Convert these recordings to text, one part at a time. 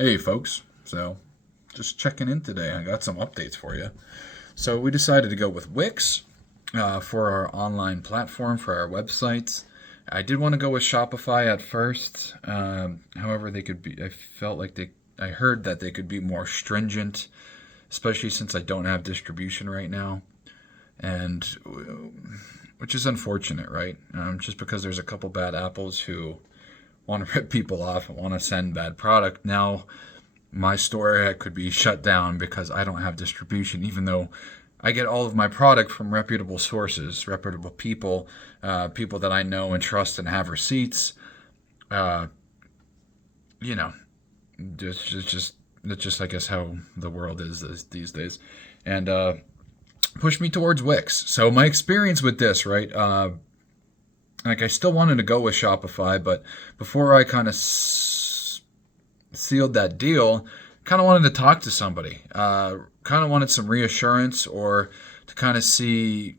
Hey folks, so just checking in today. I got some updates for you. So we decided to go with Wix for our online platform for our websites. I did want to go with Shopify at first. However, they could be. I felt like they. I heard that they could be more stringent, especially since I don't have distribution right now, and which is unfortunate, right? Just because there's a couple bad apples who want to rip people off and want to send bad product. Now my store could be shut down because I don't have distribution, even though I get all of my product from reputable sources, reputable people, people that I know and trust and have receipts. Uh, you know, that's just I guess how the world is these days, and push me towards Wix. So my experience with this, right? Like I still wanted to go with Shopify, but before I kind of sealed that deal, kind of wanted to talk to somebody. Kind of wanted some reassurance or to kind of see,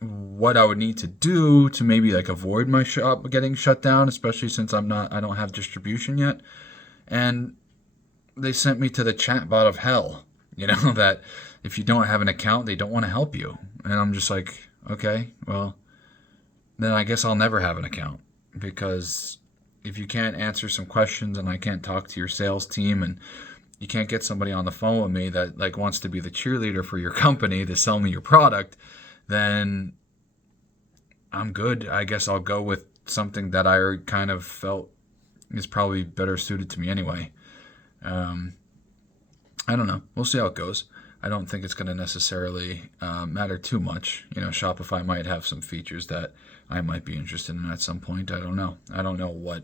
what I would need to do to maybe like avoid my shop getting shut down, especially since I don't have distribution yet. And they sent me to the chatbot of hell. That if you don't have an account, they don't want to help you. And I'm just like, okay, well, then I guess I'll never have an account, because if you can't answer some questions and I can't talk to your sales team and you can't get somebody on the phone with me that like wants to be the cheerleader for your company to sell me your product, then I'm good. I guess I'll go with something that I kind of felt is probably better suited to me anyway. I don't know. We'll see how it goes. I don't think it's going to necessarily matter too much. Shopify might have some features that I might be interested in at some point. I don't know. I don't know what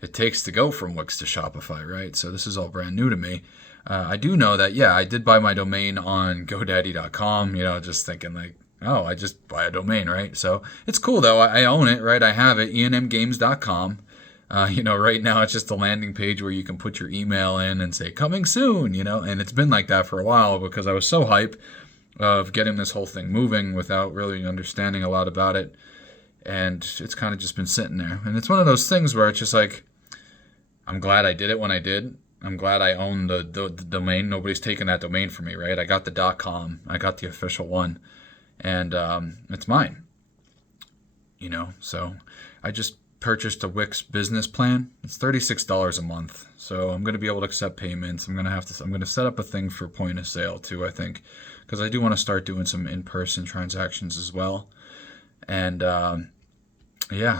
it takes to go from Wix to Shopify, right? So this is all brand new to me. I do know that, I did buy my domain on GoDaddy.com, just thinking like, oh, I just buy a domain, right? So it's cool though. I own it, right? I have it, ENMGames.com. Right now it's just a landing page where you can put your email in and say coming soon, and it's been like that for a while because I was so hype of getting this whole thing moving without really understanding a lot about it. And it's kind of just been sitting there. And it's one of those things where it's just like, I'm glad I did it when I did. I'm glad I own the domain. Nobody's taken that domain from me, right? I got the .com. I got the official one. And it's mine. So I just purchased a Wix business plan. It's $36 a month. So I'm going to be able to accept payments. I'm going to set up a thing for point of sale too, I think, because I do want to start doing some in-person transactions as well. And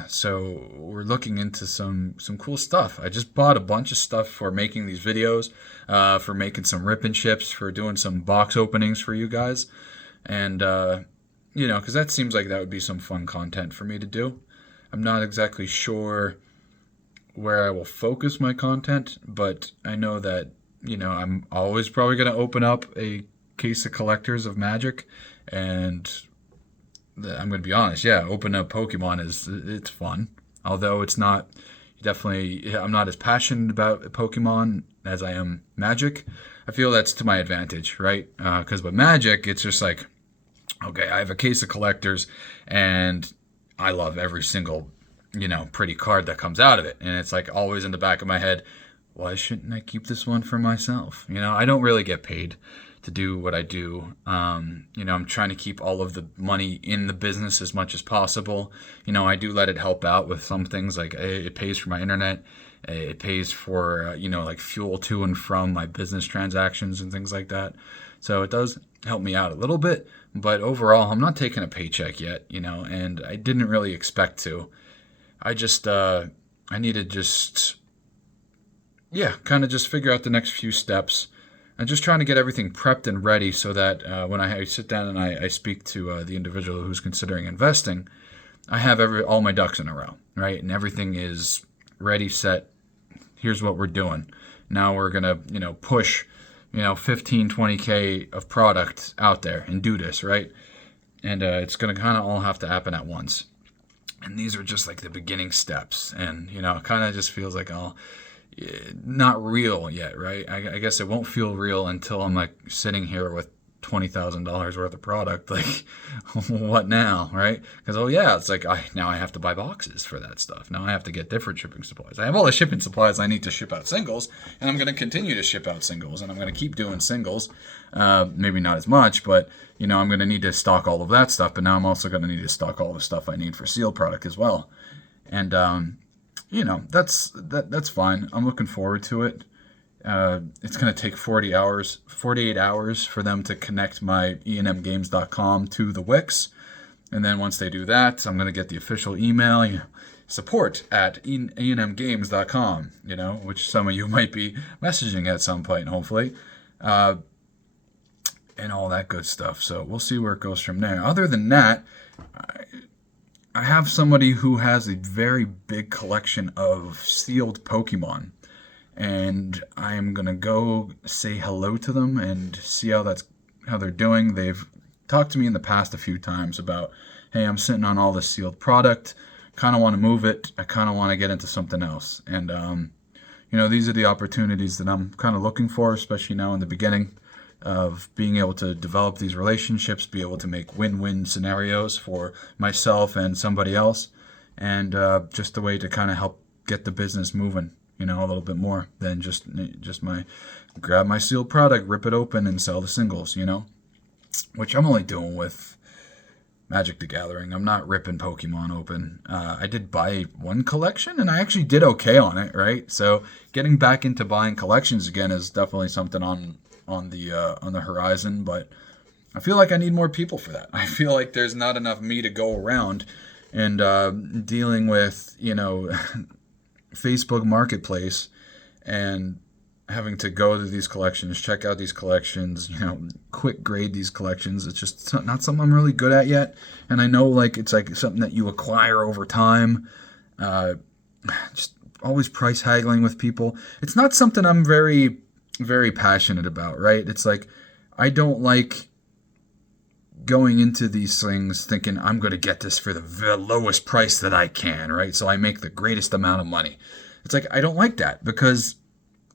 so we're looking into some cool stuff. I just bought a bunch of stuff for making these videos, for making some rip and chips, for doing some box openings for you guys. And, because that seems like that would be some fun content for me to do. I'm not exactly sure where I will focus my content, but I know that, I'm always probably going to open up a case of collectors of Magic, and I'm going to be honest, open up Pokemon it's fun. Although it's not, I'm not as passionate about Pokemon as I am Magic. I feel that's to my advantage, right? Because with Magic, it's just like, okay, I have a case of collectors, and I love every single, pretty card that comes out of it. And it's like always in the back of my head, why shouldn't I keep this one for myself? I don't really get paid to do what I do. I'm trying to keep all of the money in the business as much as possible. I do let it help out with some things, like it pays for my internet. It pays for, like fuel to and from my business transactions and things like that. So it does help me out a little bit. But overall, I'm not taking a paycheck yet, and I didn't really expect to. I just, I need to just, kind of just figure out the next few steps. I'm just trying to get everything prepped and ready so that when I sit down and I speak to the individual who's considering investing, I have all my ducks in a row, right? And everything is ready, set. Here's what we're doing. Now we're going to, push 15, 20K of product out there and do this, right? And it's going to kind of all have to happen at once. And these are just like the beginning steps. And, it kind of just feels like, not real yet, right? I guess it won't feel real until I'm like sitting here with $20,000 worth of product. Like, what now, right? Because, oh yeah, it's like, now I have to buy boxes for that stuff. Now I have to get different shipping supplies. I have all the shipping supplies I need to ship out singles, and I'm going to continue to ship out singles, and I'm going to keep doing singles. Maybe not as much, but, I'm going to need to stock all of that stuff, but now I'm also going to need to stock all the stuff I need for sealed product as well. And, that's fine. I'm looking forward to it. It's going to take 48 hours for them to connect my enmgames.com to the Wix. And then once they do that, I'm going to get the official email, support at enmgames.com, which some of you might be messaging at some point, hopefully, and all that good stuff. So we'll see where it goes from there. Other than that, I have somebody who has a very big collection of sealed Pokemon. And I am going to go say hello to them and see how they're doing. They've talked to me in the past a few times about, hey, I'm sitting on all this sealed product, kind of want to move it, I kind of want to get into something else. And, these are the opportunities that I'm kind of looking for, especially now in the beginning of being able to develop these relationships, be able to make win-win scenarios for myself and somebody else, and just a way to kind of help get the business moving. A little bit more than just grab my sealed product, rip it open, and sell the singles, which I'm only doing with Magic the Gathering. I'm not ripping Pokemon open. I did buy one collection, and I actually did okay on it, right? So getting back into buying collections again is definitely something on the horizon, but I feel like I need more people for that. I feel like there's not enough me to go around, and dealing with, Facebook Marketplace and having to go to these collections, check out these collections, quick grade these collections. It's just not something I'm really good at yet. And I know it's like something that you acquire over time. Just always price haggling with people. It's not something I'm very, very passionate about, right? It's like, I don't like going into these things thinking I'm going to get this for the lowest price that I can, right? So I make the greatest amount of money. It's like, I don't like that, because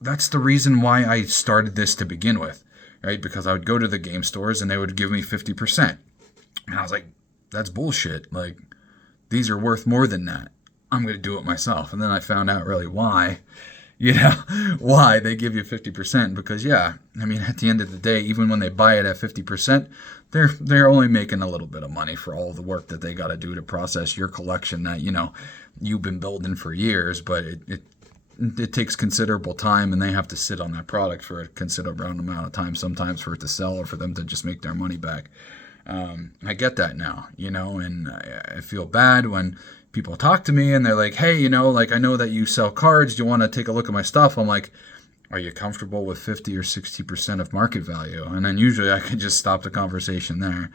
that's the reason why I started this to begin with, right? Because I would go to the game stores and they would give me 50%. And I was like, that's bullshit. Like, these are worth more than that. I'm going to do it myself. And then I found out really why they give you 50%, because at the end of the day, even when they buy it at 50%, they're only making a little bit of money for all the work that they got to do to process your collection that you've been building for years, but it takes considerable time, and they have to sit on that product for a considerable amount of time sometimes for it to sell or for them to just make their money back. I get that now, and I feel bad when people talk to me and they're like, hey, I know that you sell cards. Do you want to take a look at my stuff? I'm like, are you comfortable with 50 or 60% of market value? And then usually I can just stop the conversation there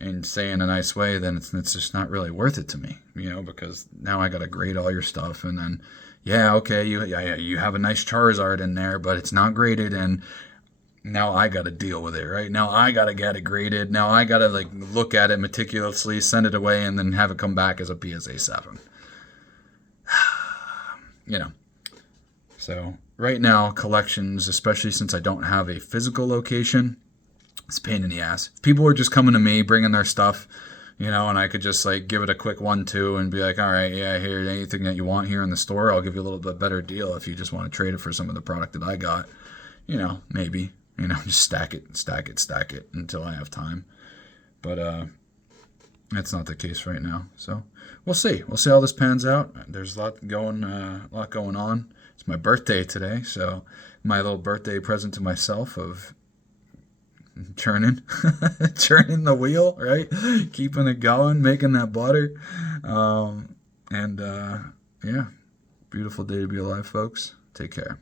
and say in a nice way, then it's just not really worth it to me, because now I got to grade all your stuff. And then, okay, you have a nice Charizard in there, but it's not graded. And now I got to deal with it, right? Now I got to get it graded. Now I got to look at it meticulously, send it away, and then have it come back as a PSA 7. So right now, collections, especially since I don't have a physical location, it's a pain in the ass. If people were just coming to me, bringing their stuff, and I could just give it a quick 1-2 and be like, all right, here, anything that you want here in the store, I'll give you a little bit better deal if you just want to trade it for some of the product that I got. Maybe. Just stack it until I have time. But that's not the case right now. So we'll see. We'll see how this pans out. There's a lot going on. It's my birthday today, so my little birthday present to myself of churning the wheel, right? Keeping it going, making that butter. Beautiful day to be alive, folks. Take care.